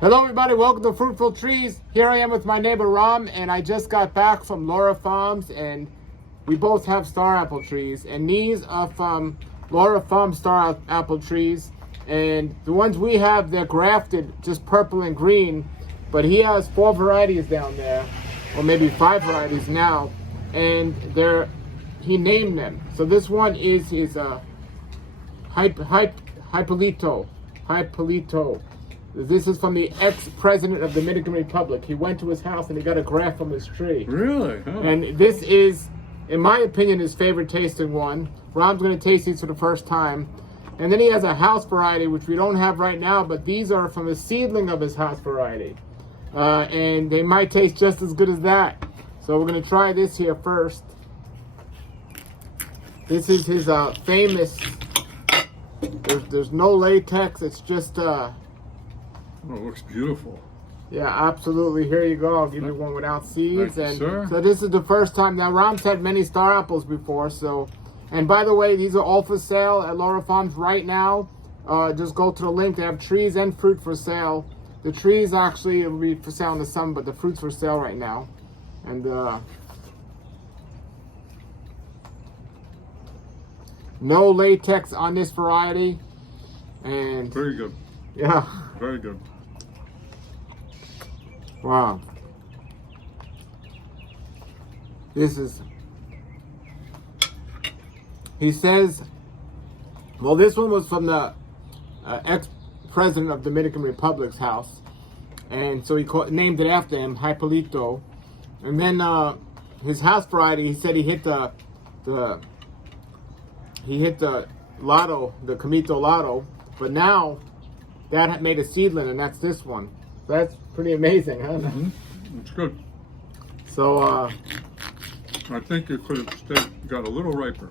Hello everybody, welcome to Fruitful Trees. Here I am with my neighbor Ram, and I just got back from Laura Farms, and we both have star apple trees, and these are from Laura Farms star apple trees, and the ones we have, they're grafted just purple and green, but he has 4 varieties down there, or maybe 5 varieties now, and he named them. So this one is his Hipólito. This is from the ex-president of the Dominican Republic. He went to his house and he got a graft from his tree. Really? Oh. And this is, in my opinion, his favorite tasting one. Ram's going to taste these for the first time. And then he has a house variety, which we don't have right now, but these are from a seedling of his house variety. And they might taste just as good as that. So we're going to try this here first. This is his famous, there's no latex, it's just... Oh, it looks beautiful. Yeah, absolutely. Here you go. I'll give you one without seeds. Thank you, sir. So this is the first time. Now, Ram's had many star apples before. So, and by the way, these are all for sale at Laura Farms right now. Just go to the link. They have trees and fruit for sale. The trees actually will be for sale in the summer, but the fruit's for sale right now. And no latex on this variety. And Very good. yeah. Very good. Wow. This is, he says, well, this one was from the ex-president of Dominican Republic's house. And so he named it after him, Hipólito. And then his house variety, he said he hit the lotto, the Comito Lotto. But now, that had made a seedling, and that's this one. So that's pretty amazing, huh? Mm-hmm. It's good. So, I think it could have got a little riper.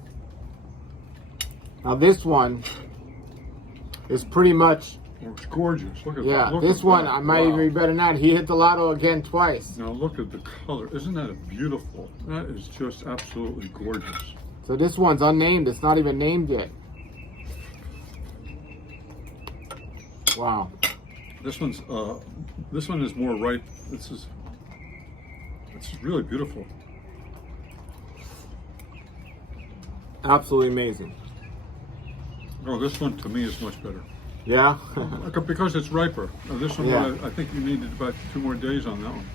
now this one is pretty much, Oh, it's gorgeous. Look at that. yeah, Look this at one, that. I might even be better than that. He hit the lotto again twice. Now look at the color. Isn't that beautiful? That is just absolutely gorgeous. So this one's unnamed. It's not even named yet. Wow. This one is more ripe. It's really beautiful. Absolutely amazing. Oh, this one to me is much better. Yeah? Because it's riper. This one, Yeah. I think you needed about 2 more days on that one.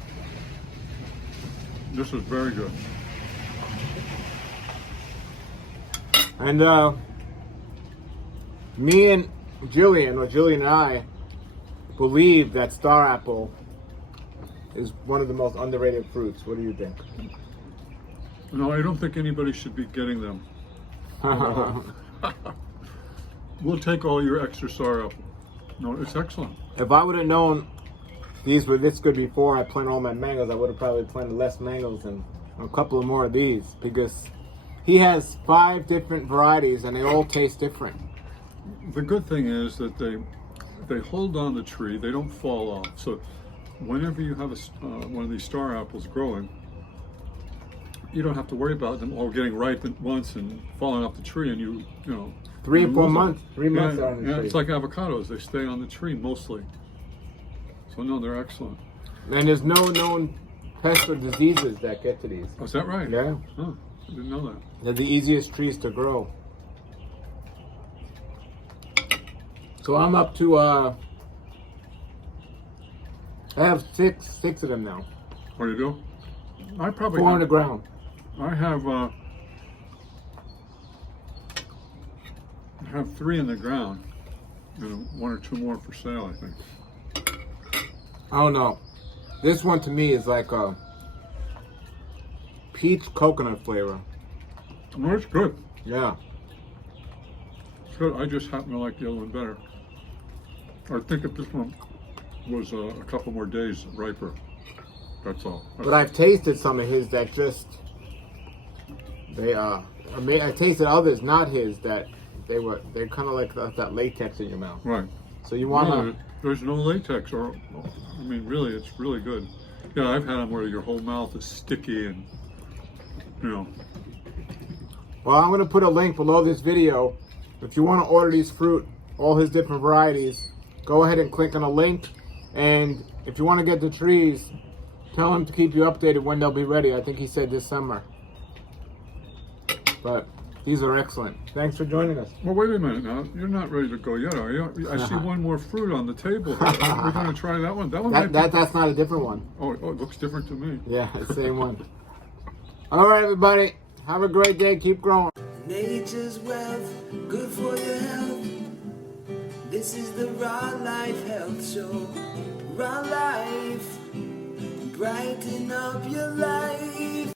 This is very good. And me and Jillian and I believe that star apple is one of the most underrated fruits. What do you think? No, I don't think anybody should be getting them. We'll take all your extra star apple. No, it's excellent. If I would have known these were this good before I planted all my mangoes, I would have probably planted less mangoes and a couple of more of these, because he has 5 different varieties and they all taste different. The good thing is that they hold on the tree, they don't fall off. So whenever you have one of these star apples growing, you don't have to worry about them all getting ripe at once and falling off the tree, and you know. 3 or 4 lose them. months. 3 months Yeah, are on the tree. it's like avocados; they stay on the tree mostly. So no, they're excellent. And there's no known pests or diseases that get to these. Oh, is that right? Yeah. Oh, I didn't know that. They're the easiest trees to grow. So I'm up to I have six of them now. What do you do? I probably 4 on the ground. I have 3 in the ground, and 1 or 2 more for sale, I think. I don't know. This one to me is like a peach coconut flavor. No, it's good. Yeah. It's good. I just happen to like the other one better. I think if this one was a couple more days riper, that's all. But I've tasted some of his that just I tasted others, not his, that they're kind of like that latex in your mouth. Right. So you want No, there's no latex, or I mean, really, it's really good. Yeah, I've had them where your whole mouth is sticky and, you know. Well, I'm going to put a link below this video. If you want to order these fruit, all his different varieties, go ahead and click on a link. And if you want to get the trees, tell him to keep you updated when they'll be ready. I think he said this summer. But these are excellent. Thanks for joining us. Well, wait a minute now. You're not ready to go yet, are you? I see one more fruit on the table. We're going to try that one. That one might be... That's not a different one. Oh, it looks different to me. Yeah, the same one. All right, everybody. Have a great day. Keep growing. Nature's wealth, good for your health. This is the Raw Life Health Show. Raw Life, brighten up your life.